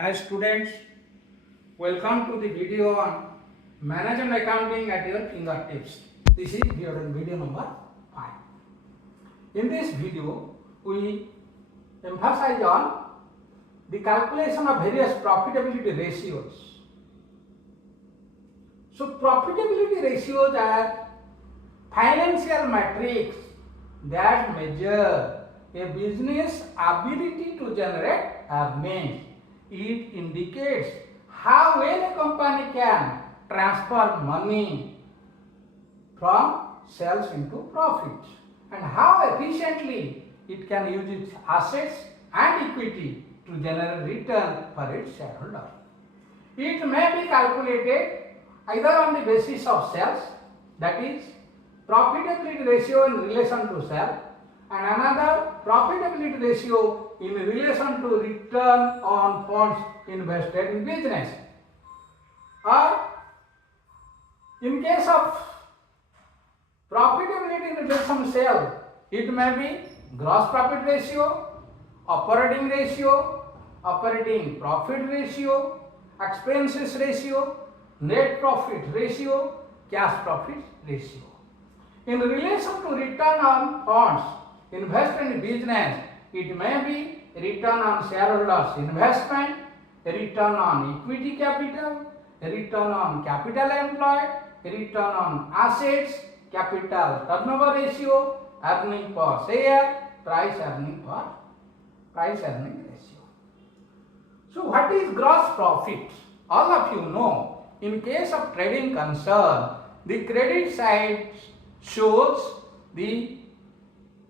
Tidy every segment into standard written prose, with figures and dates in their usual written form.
Hi students, welcome to the video on management accounting at your fingertips. This is video number 5. In this video, we emphasize on the calculation of various profitability ratios. So profitability ratios are financial metrics that measure a business ability to generate earnings. It indicates how well a company can transfer money from sales into profits and how efficiently it can use its assets and equity to generate return for its shareholders. It may be calculated either on the basis of sales, that is profitability ratio in relation to sales, and another profitability ratio in relation to return on funds invested in business. Or in case of profitability in relation to sales, it may be gross profit ratio, operating ratio, operating profit ratio, expenses ratio, net profit ratio, cash profit ratio. In relation to return on funds invested in business, it may be return on shareholders' investment, return on equity capital, return on capital employed, return on assets, capital turnover ratio, earning per share, price earning ratio. So what is gross profit? All of you know, in case of trading concern, the credit side shows the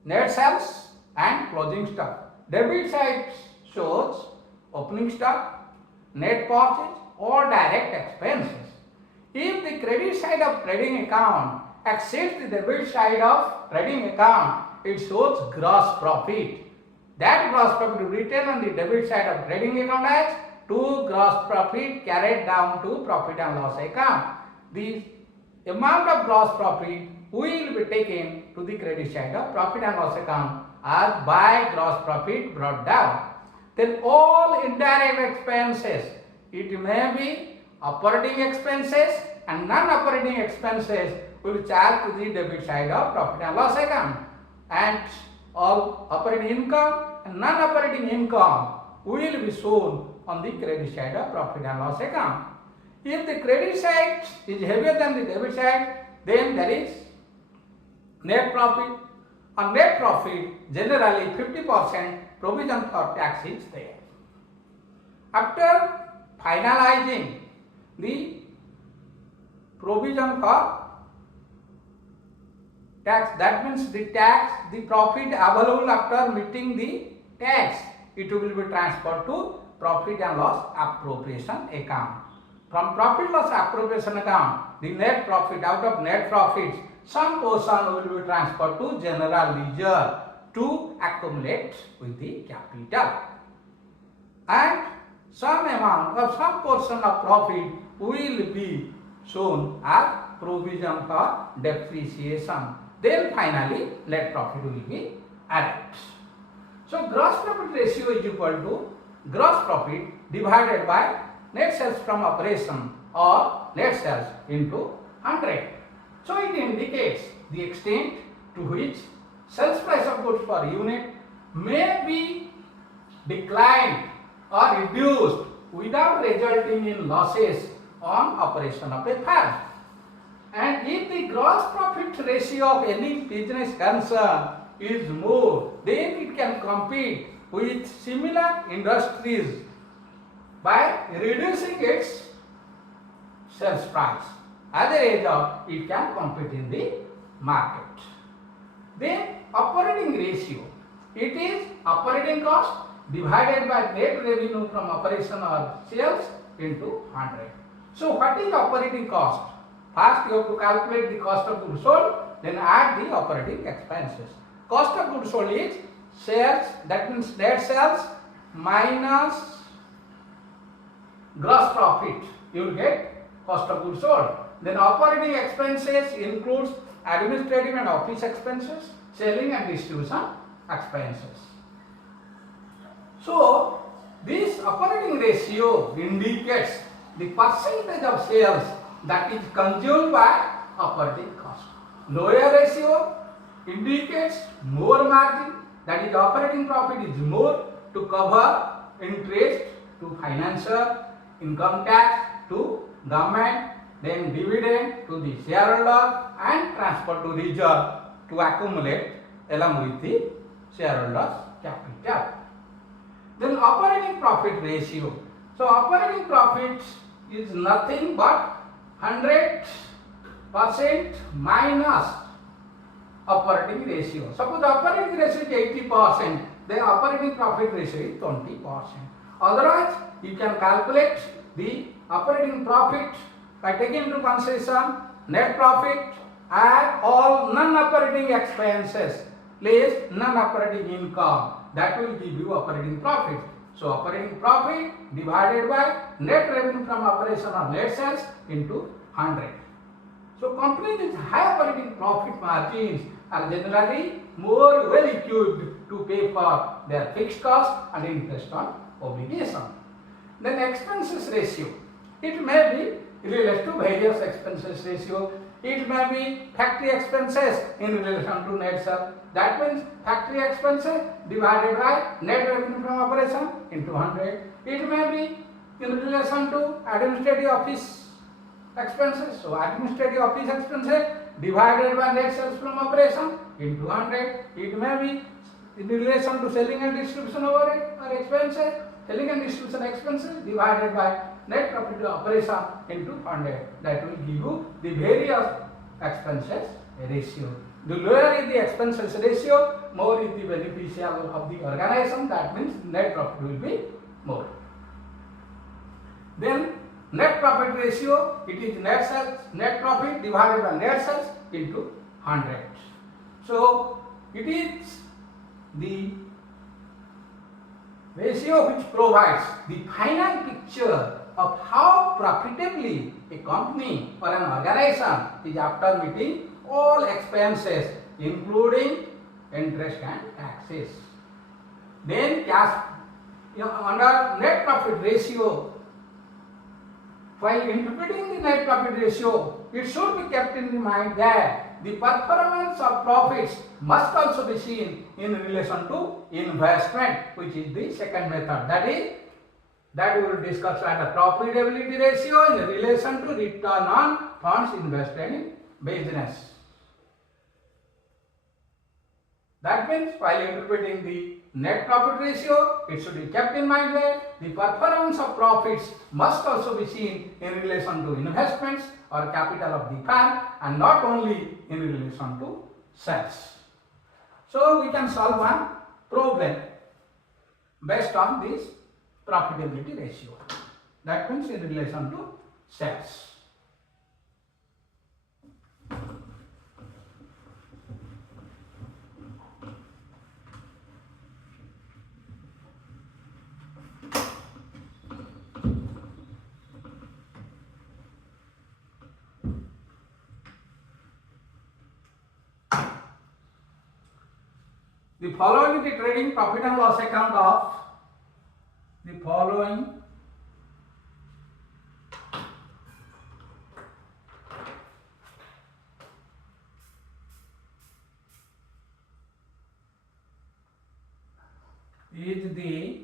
net sales and closing stock. Debit side shows opening stock, net purchase or direct expenses. If the credit side of trading account exceeds the debit side of trading account, it shows gross profit. That gross profit will return on the debit side of trading account as to gross profit carried down to profit and loss account. The amount of gross profit will be taken to the credit side of profit and loss account as by gross profit brought down. Then all indirect expenses, it may be operating expenses and non-operating expenses, will charge to the debit side of profit and loss account, and all operating income and non-operating income will be shown on the credit side of profit and loss account. If the credit side is heavier than the debit side, then there is net profit. On net profit, generally 50% provision for tax is there. After finalizing the provision for tax, that means the profit available after meeting the tax, it will be transferred to profit and loss appropriation account. From profit loss appropriation account, the net profit, out of net profits, some portion will be transferred to general ledger to accumulate with the capital, and some portion of profit will be shown as provision for depreciation. Then finally net profit will be added. So gross profit ratio is equal to gross profit divided by net sales from operation or net sales into 100. So it indicates the extent to which sales price of goods per unit may be declined or reduced without resulting in losses on operation of a firm. And if the gross profit ratio of any business concern is more, then it can compete with similar industries by reducing its sales price. As a result, it can compete in the market. Then operating ratio, it is operating cost divided by net revenue from operation or sales into 100. So what is operating cost? First you have to calculate the cost of goods sold, then add the operating expenses. Cost of goods sold is sales, that means net sales minus gross profit. You will get cost of goods sold. Then operating expenses includes administrative and office expenses, selling and distribution expenses. So This operating ratio indicates the percentage of sales that is consumed by operating cost. Lower ratio indicates more margin, that is operating profit is more to cover interest to financier, income tax to government, then dividend to the shareholder and transfer to reserve to accumulate along with the shareholders capital. Then operating profit ratio. So operating profit is nothing but 100% minus operating ratio. Suppose operating ratio is 80%, then operating profit ratio is 20%. Otherwise, you can calculate the operating profit by taking into consideration net profit, add all non-operating expenses, less non-operating income. That will give you operating profit. So operating profit divided by net revenue from operation or net sales into 100. So companies with high operating profit margins are generally more well equipped to pay for their fixed cost and interest on obligation. Then expenses ratio. It may be related to various expenses ratio. It may be factory expenses in relation to net sales. That means factory expenses divided by net revenue from operation into 100. It may be in relation to administrative office expenses. So administrative office expenses divided by net sales from operation into 100. It may be in relation to selling and distribution overhead or expenses. Selling and distribution expenses divided by net profit operation into 100. That will give you the various expenses ratio. The lower is the expenses ratio, more is the beneficial of the organization. That means net profit will be more. Then net profit ratio, it is net sales, net profit divided by net sales into 100. So it is the ratio which provides the final picture of how profitably a company or an organization is after meeting all expenses including interest and taxes. Then cash under net profit ratio, while interpreting the net profit ratio, it should be kept in mind that the performance of profits must also be seen in relation to investment, which is the second method. That we will discuss at the profitability ratio in relation to return on funds invested in business. That means while interpreting the net profit ratio, it should be kept in mind that the performance of profits must also be seen in relation to investments or capital of the firm and not only in relation to sales. So we can solve one problem based on this profitability ratio. That means in relation to sales. The following is the trading profit and loss account of the following is the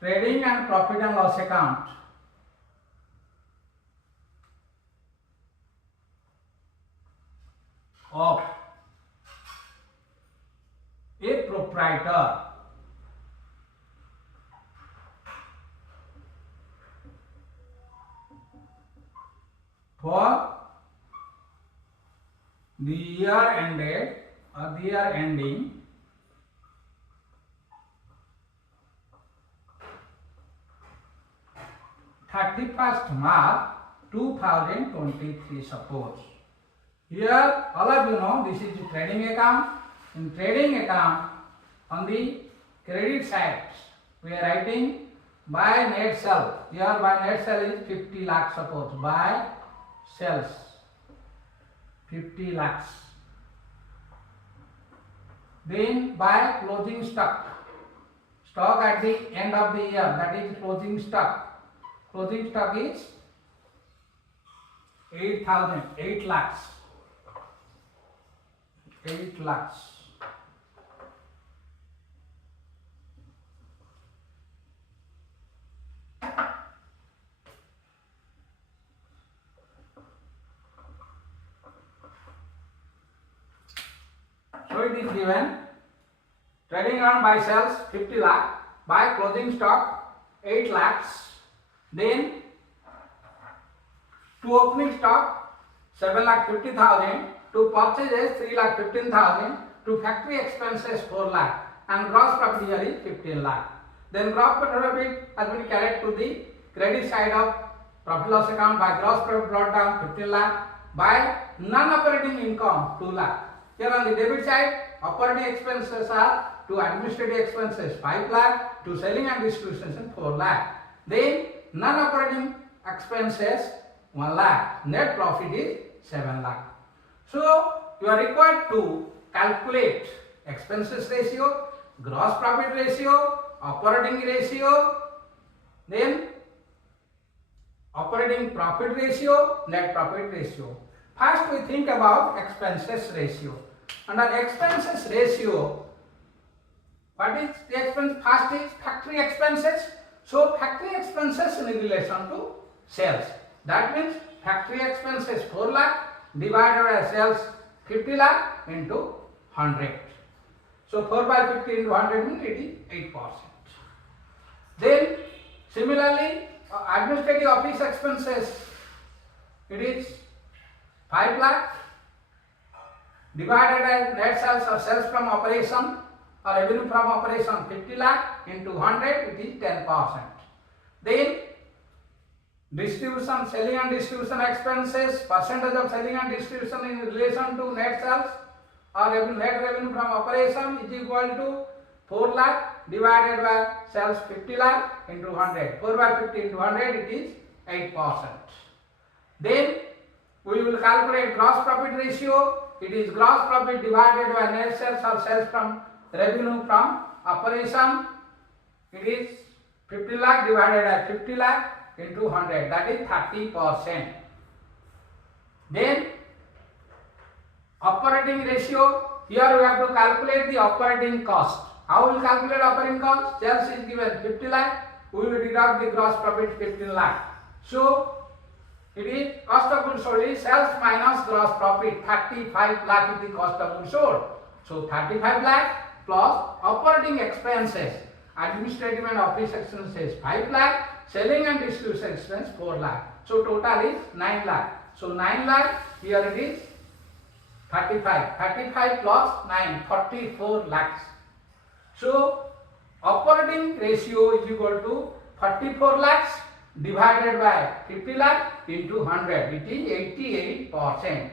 trading and profit and loss account of a proprietor for the year ended or the year ending March 31, 2023. Suppose here all of you know this is the trading account. In trading account on the credit side we are writing by net sale. Here by net sale is 50 lakhs. Suppose by sales 50 lakhs. Then by closing stock at the end of the year, that is closing stock. Closing stock is 8 lakhs. 8 lakhs. So it is given trading on buy sells 50 lakh, by closing stock 8 lakhs, then to opening stock 7,50,000, to purchases 3,15,000, to factory expenses 4 lakh, and gross profit here is 15 lakh. Then gross profit has been carried to the credit side of profit loss account by gross profit brought down 15 lakh, by non-operating income 2 lakh. Here on the debit side, operating expenses are to administrative expenses 5 lakh, to selling and distribution 4 lakh. Then non-operating expenses 1 lakh. Net profit is 7 lakh. So you are required to calculate expenses ratio, gross profit ratio, operating ratio, then operating profit ratio, net profit ratio. First we think about expenses ratio. Under expenses ratio, what is the expense? First is factory expenses. So factory expenses in relation to sales. That means factory expenses 4 lakh divided by sales 50 lakh into 100. So 4 by 50 into 100 means it is 8%. Then similarly administrative office expenses, it is 5 lakh divided by net sales or sales from operation or revenue from operation 50 lakh into 100, it is 10%. Then distribution, selling and distribution expenses, percentage of selling and distribution in relation to net sales or net revenue from operation is equal to 4 lakh divided by sales 50 lakh into 100. 4 by 50 into 100, it is 8%. Then we will calculate gross profit ratio. It is gross profit divided by net sales or sales from revenue from operation. It is 50 lakh divided by 50 lakh into 100, that is 30%. Then operating ratio, here we have to calculate the operating cost. How will we calculate operating cost? Sales is given 50 lakh, we will deduct the gross profit 15 lakh. So it is cost of goods sold is sales minus gross profit. 35 lakh is the cost of goods sold. So 35 lakh plus operating expenses, administrative and office expenses 5 lakh, selling and distribution expense 4 lakh. So total is 9 lakh. So 9 lakh, here it is 35. 35 plus 9, 44 lakhs. So operating ratio is equal to 44 lakhs divided by 50 lakh into 100, it is 88%.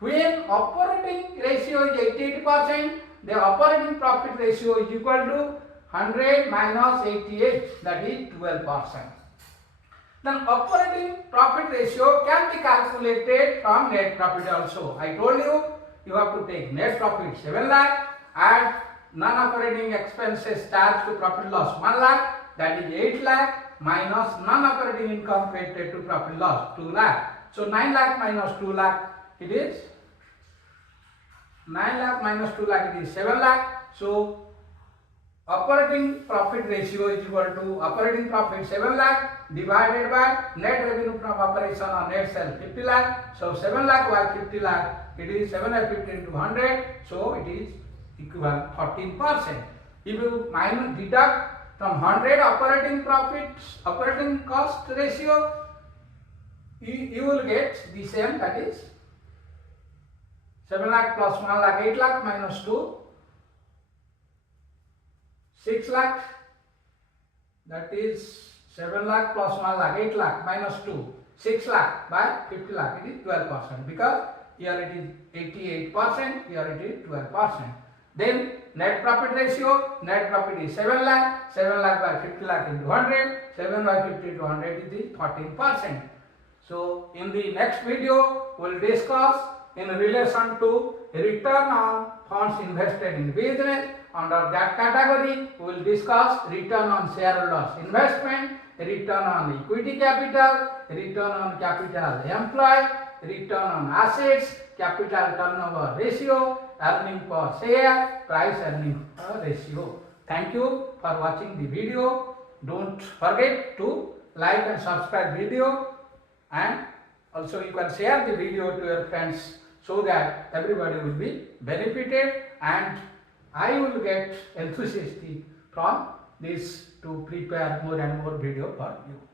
When operating ratio is 88%, the operating profit ratio is equal to 100 minus 88, that is 12%. Then operating profit ratio can be calculated from net profit also. I told you, you have to take net profit 7 lakh, add non-operating expenses charged to profit loss 1 lakh, that is 8 lakh, minus non-operating income credited to profit loss 2 lakh. So 9 lakh minus 2 lakh, it is 9 lakh minus 2 lakh, it is 7 lakh. So operating profit ratio is equal to operating profit 7 lakh divided by net revenue from operation or net sale 50 lakh. So 7 lakh by 50 lakh, it is 7 by 50 into 100. So it is equal 14%. If you minus deduct from 100 operating profits, operating cost ratio, you will get the same, that is 7 lakh plus 1 lakh, 8 lakh minus 2, 6 lakh, that is 7 lakh plus 1 lakh, 8 lakh minus 2, 6 lakh by 50 lakh, it is 12%, because here it is 88%, here it is 12%. Then net profit ratio, net profit is 7 lakh, 7 lakh by 50 lakh into 100, 7 by 50 into 100 is 14%. So in the next video, we will discuss in relation to return on funds invested in business. Under that category, we will discuss return on shareholders investment, return on equity capital, return on capital employed, return on assets, capital turnover ratio, earning per share, price earning ratio. Thank you for watching the video. Don't forget to like and subscribe video, and also you can share the video to your friends so that everybody will be benefited, and I will get enthusiastic from this to prepare more and more video for you.